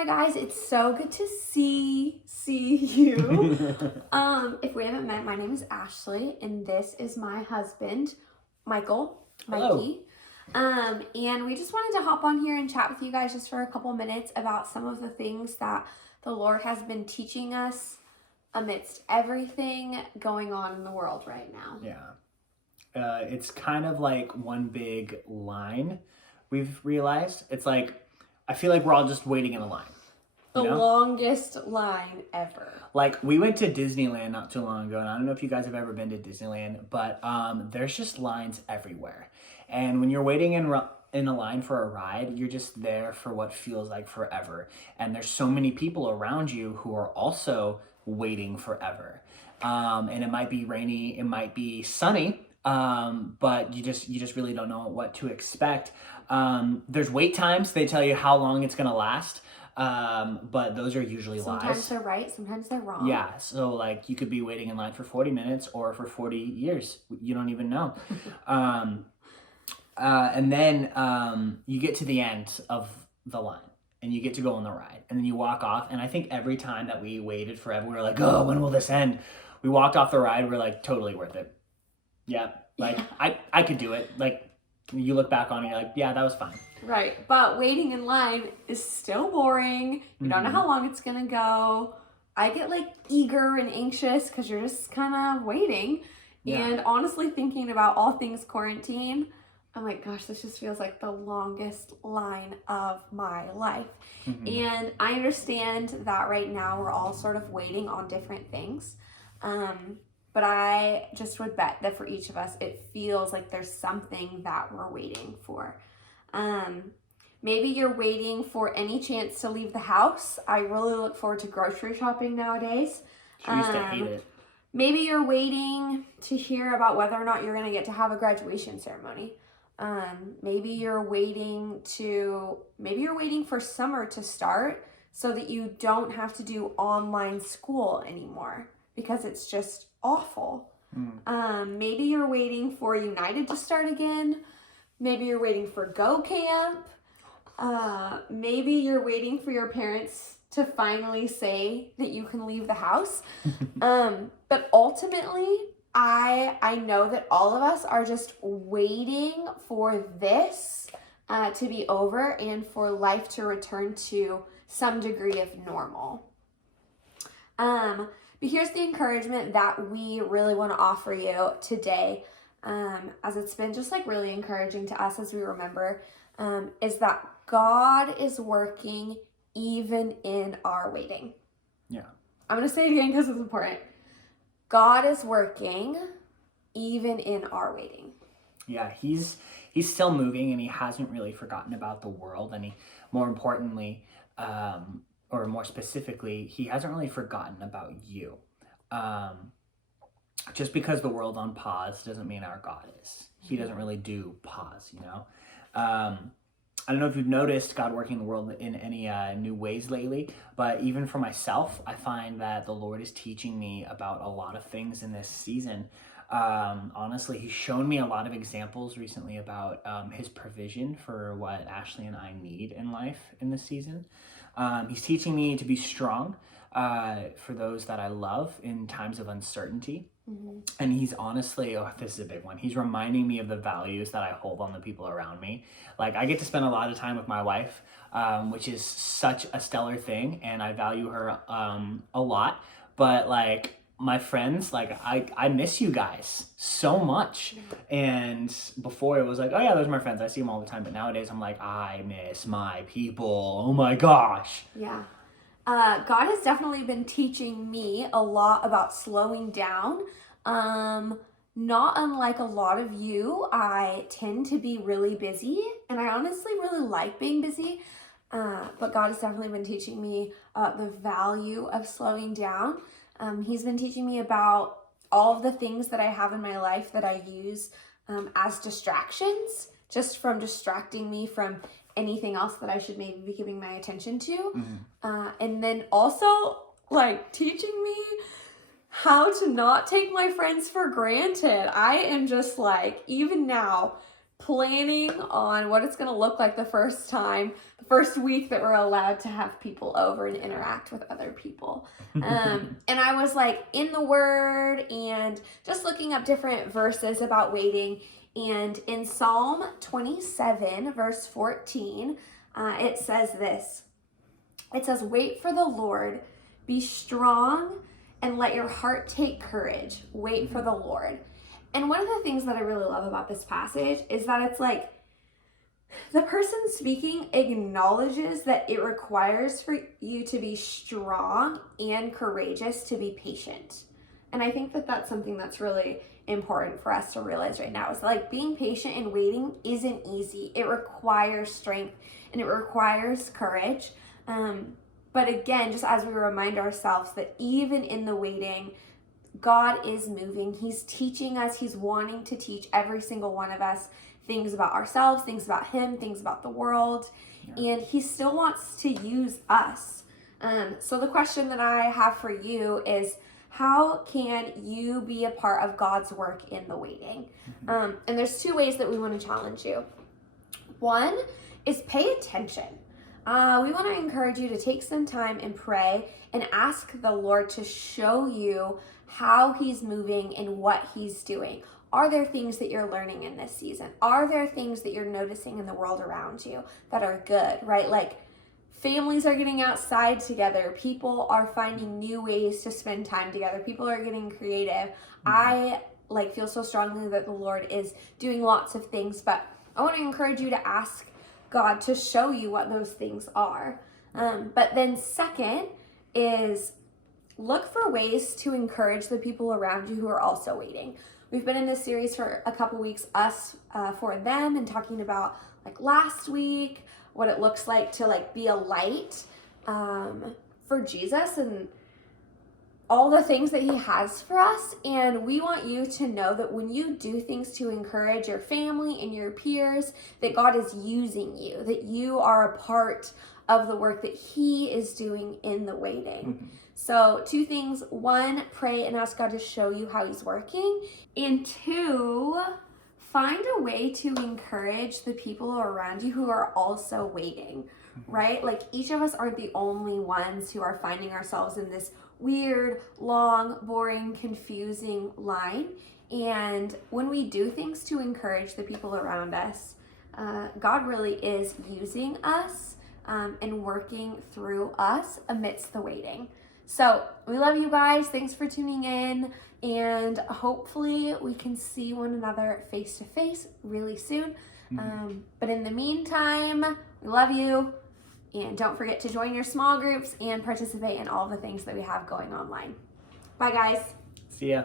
Hi guys, it's so good to see you. If we haven't met, my name is Ashley, and this is my husband, Michael, Mikey. And we just wanted to hop on here and chat with you guys just for a couple minutes about some of the things that the Lord has been teaching us amidst everything going on in the world right now. Yeah. It's kind of like one big line we've realized. It's like, I feel like we're all just waiting in a line. The longest line ever. Like, we went to Disneyland not too long ago, and I don't know if you guys have ever been to Disneyland, but there's just lines everywhere. And when you're waiting in a line for a ride, you're just there for what feels like forever. And there's so many people around you who are also waiting forever. And it might be rainy, it might be sunny, but you just really don't know what to expect. There's wait times. They tell you how long it's gonna last. But those are usually lies. Sometimes they're right, sometimes they're wrong. Yeah, so like you could be waiting in line for 40 minutes or for 40 years. You don't even know. And then you get to the end of the line and you get to go on the ride and then you walk off. And I think every time that we waited forever, we were like, oh, when will this end? We walked off the ride, we're like, totally worth it. Yeah, like I could do it. Like you look back on it, you're like, yeah, that was fine. Right, but waiting in line is still boring. You don't know how long it's gonna go. I get like eager and anxious because you're just kind of waiting. Yeah. And honestly, thinking about all things quarantine, I'm like, gosh, this just feels like the longest line of my life. And I understand that right now we're all sort of waiting on different things. But I just would bet that for each of us, it feels like there's something that we're waiting for. Maybe you're waiting for any chance to leave the house. I really look forward to grocery shopping nowadays. She used to hate it. Maybe you're waiting to hear about whether or not you're going to get to have a graduation ceremony. Maybe you're waiting for summer to start so that you don't have to do online school anymore because it's just awful. Maybe you're waiting for United to start again. Maybe you're waiting for Go Camp. Maybe you're waiting for your parents to finally say that you can leave the house. But ultimately, I know that all of us are just waiting for this to be over and for life to return to some degree of normal. But here's the encouragement that we really want to offer you today. As it's been just like really encouraging to us as we remember, is that God is working even in our waiting. Yeah. I'm going to say it again because it's important. God is working even in our waiting. Yeah, he's still moving and he hasn't really forgotten about the world. And he, more importantly, or more specifically, he hasn't really forgotten about you. Just because the world's on pause doesn't mean our God is. He doesn't really do pause, you know? I don't know if you've noticed God working in the world in any new ways lately, but even for myself, I find that the Lord is teaching me about a lot of things in this season. Honestly, he's shown me a lot of examples recently about his provision for what Ashley and I need in life in this season. He's teaching me to be strong for those that I love in times of uncertainty. And he's honestly, this is a big one. He's reminding me of the values that I hold on the people around me. Like, I get to spend a lot of time with my wife, which is such a stellar thing. And I value her a lot. But like my friends, like I miss you guys so much. And before it was like, oh yeah, those are my friends. I see them all the time. But nowadays I'm like, I miss my people. Oh my gosh. Yeah. God has definitely been teaching me a lot about slowing down. Not unlike a lot of you, I tend to be really busy, and I honestly really like being busy. But God has definitely been teaching me the value of slowing down. He's been teaching me about all of the things that I have in my life that I use as distractions, just from distracting me from anything else that I should maybe be giving my attention to. And then also like teaching me how to not take my friends for granted. I am just like, even now, planning on what it's going to look like the first time the first week that we're allowed to have people over and interact with other people. And I was like in the Word and just looking up different verses about waiting. And in Psalm 27, verse 14, it says this. It says, "Wait for the Lord, be strong, and let your heart take courage. Wait for the Lord." And one of the things that I really love about this passage is that it's like the person speaking acknowledges that it requires for you to be strong and courageous to be patient. And I think that that's something that's really important for us to realize right now is like being patient and waiting isn't easy. It requires strength and it requires courage. But again, just as we remind ourselves that even in the waiting, God is moving. He's teaching us. He's wanting to teach every single one of us things about ourselves, things about Him, things about the world. Yeah. And He still wants to use us. So the question that I have for you is, how can you be a part of God's work in the waiting? And there's two ways that we want to challenge you. One is pay attention. We want to encourage you to take some time and pray and ask the Lord to show you how He's moving and what He's doing. Are there things that you're learning in this season? Are there things that you're noticing in the world around you that are good, right? Like families are getting outside together. People are finding new ways to spend time together. People are getting creative. I feel so strongly that the Lord is doing lots of things, but I want to encourage you to ask God to show you what those things are. But then second is look for ways to encourage the people around you who are also waiting. We've been in this series for a couple weeks, us for them, and talking about like last week, what it looks like to like be a light for Jesus and all the things that He has for us. And we want you to know that when you do things to encourage your family and your peers, that God is using you, that you are a part of the work that He is doing in the waiting. So 2 things. 1, pray and ask God to show you how He's working. And 2, find a way to encourage the people around you who are also waiting, right? Like each of us aren't the only ones who are finding ourselves in this weird, long, boring, confusing line. And when we do things to encourage the people around us, God really is using us and working through us amidst the waiting. So we love you guys. Thanks for tuning in. And hopefully we can see one another face to face really soon. But in the meantime, we love you. And don't forget to join your small groups and participate in all the things that we have going online. Bye, guys. See ya.